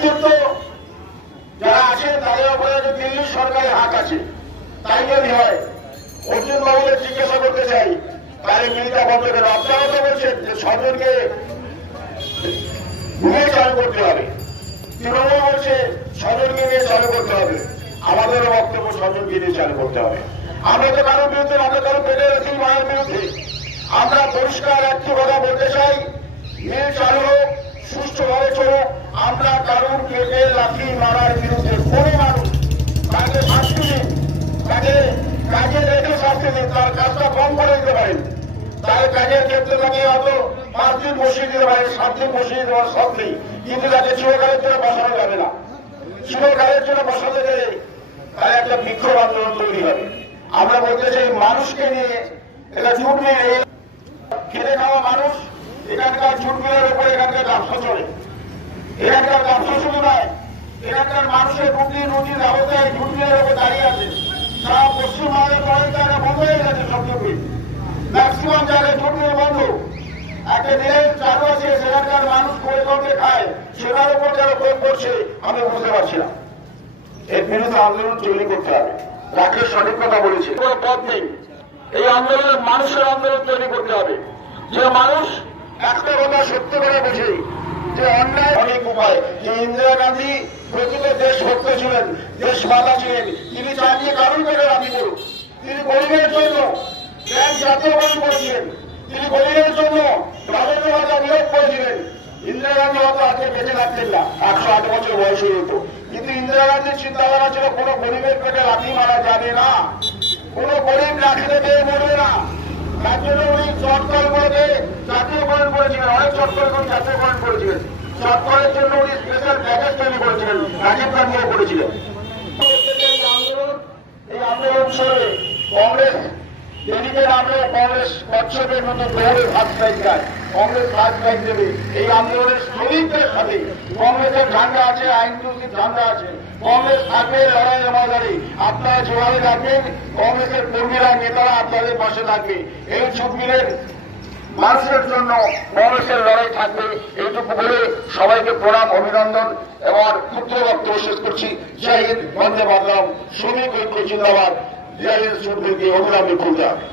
নেতৃত্ব যারা আছেন তাদের উপরে দিল্লির সরকারের হাত আছে। তাই যদি হয় অর্জুন বাবুকে জিজ্ঞাসা করতে চাই, তাহলে মিলটা বন্ধ করে আপনারা তো বলছেন যে সরকারকে নিয়ে চালু করতে হবে, তৃণমূল বলছে সজনকে নিয়ে চালু করতে হবে, আমাদেরও বক্তব্য সজনকে নিয়ে চালু করতে হবে। আমরা তো কারোর বিরুদ্ধে, আমরা কারো পেটে রাখি মায়ের বিরুদ্ধে। আমরা পরিষ্কার একটি কথা বলতে চাই, মিল চালু হোক, সুষ্ঠুভাবে চলুক। আমরা কারোর পেটে লাথি মারার বিরুদ্ধে। কোনো মানুষ তাকে শাস্তি দিন, তাকে কাজে রেখে শাস্তি দিন, তার কাজটা কম করে দিতে পারেন। তার কাজের ক্ষেত্রে তাকে হয়তো 5 দিন বসিয়ে দিতে পারে, 7 দিন বসিয়ে দিতে পারে, সব নেই। কিন্তু তাকে চিরকালের জন্য বসানো যাবে না। চিরকালের জন্য বসাতে গেলে তার একটা বিক্ষোভ আন্দোলন তৈরি হবে। আমরা বলতে চাই মানুষকে নিয়ে এটা জুট মিল, খেতে খাওয়া মানুষ, এখানকার জুট মিলের উপরে এখানকার ব্যবসা চলে। এখানকার ব্যবসা শুধু নয়, এখানকার মানুষের রুটি ব্যবস্থায় জুট মিলের উপরে দাঁড়িয়ে আছে। সারা পশ্চিমবঙ্গের কয়েক জায়গা বন্ধ হয়ে গেছে, সব জুট মিল ম্যাক্সিমাম জায়গায় জুট মিল বন্ধ। একটা রেল চালু আছে, সেখানকার মানুষ করে করে খায়, সেটার উপর যারা প্রয়োগ করছে আমি বুঝতে পারছি না। এর বিরুদ্ধে আন্দোলন তৈরি করতে হবে। রাকেশ সঠিক কথা বলেছে, কোনো পথ নেই। এই আন্দোলনের মানুষের আন্দোলন তৈরি করতে হবে, যে মানুষ একটা কথা সত্য করে বোঝে যে অন্যায় অনেক উপায়। যে ইন্দিরা গান্ধী প্রকৃত দেশভক্ত ছিলেন, দেশমাতা ছিলেন, তিনি চালিয়ে কারণ করে রাজি করুন। তিনি গরিবের জন্য ব্যাংক জাতীয়করণ করেছিলেন, তিনি গরিবের জন্য রাজস্ব ভাতা নিয়োগ করেছিলেন। ইন্দিরা গান্ধী হয়তো আজকে বেঁচে থাকতেন না, 108 বছর বয়স হয়ে যেত, কিন্তু ইন্দিরা গান্ধীর চিন্তাধারা ছিল কোনো গরিবের পেটে লাথি মারা যাবে না, কোনো গরিব লাঠিতে পেয়ে মরবে না। তার জন্য উনি চটকলগুলোকে জাতীয়করণ করেছিলেন, অনেক চটকলগুলো জাতীয়করণ করেছিলেন। চটকলের জন্য উনি স্পেশাল প্যাকেজ তৈরি করেছিলেন, রাজীব গান্ধীও করেছিলেন। এই আন্দোলন হিসেবে কংগ্রেস এদিকে নামলে কংগ্রেস কচ্ছপের মতো দৌড়ে ফার্স্ট প্রাইজ দেয়, কংগ্রেস ফার্স্ট প্রাইজ দেবে। এই আন্দোলনের শ্রমিকদের সাথে কংগ্রেসের ঝান্ডা আছে, আইন চুক্তির ঝান্ডা আছে, কংগ্রেস থাকবে লড়াইয়ের ময়দানে। আপনারা যেভাবে থাকবেন, কংগ্রেসের কর্মীরা নেতারা আপনাদের পাশে থাকবে। এই জুট মিলের মানুষের জন্য কংগ্রেসের লড়াই থাকবে। এইটুকু বলে সবাইকে প্রণাম, অভিনন্দন এবং ক্ষুদ্র বক্তব্য শেষ করছি। জয় হিন্দ, বন্দে মাতরম, শ্রমিক ঐক্য জিন্দাবাদ। জয় হিন্দ, শ্রমিককে অবিরামে খুলতে হবে।